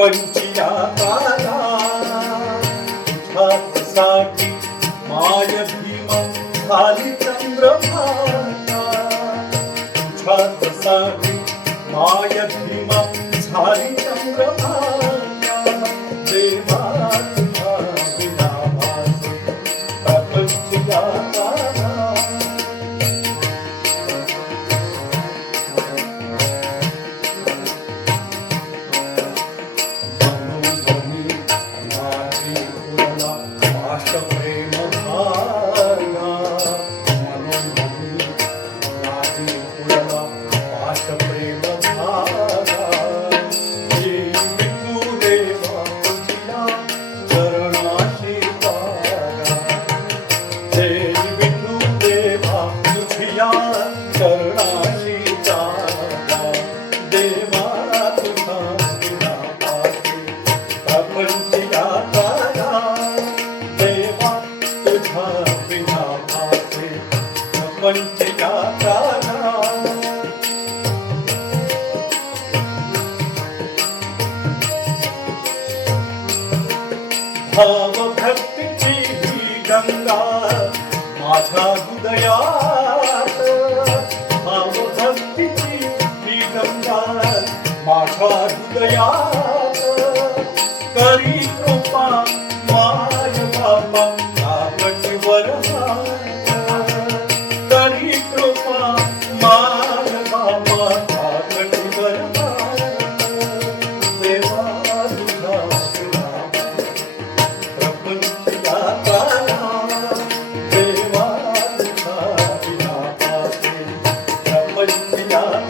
पंचिया काला। तुझ्यासाठी माय भीम खाली चंद्रभागा। तुझ्यासाठी माय भीम झाली भाव भक्तीची गंगा माझ्या हृदयात भाव गंगा माझ्या हृदयात। वटीवर तरी कृपा मान बाबा वटीवर देवा तुझा प्रपंच दाता देवा तुझा प्रपंच दाता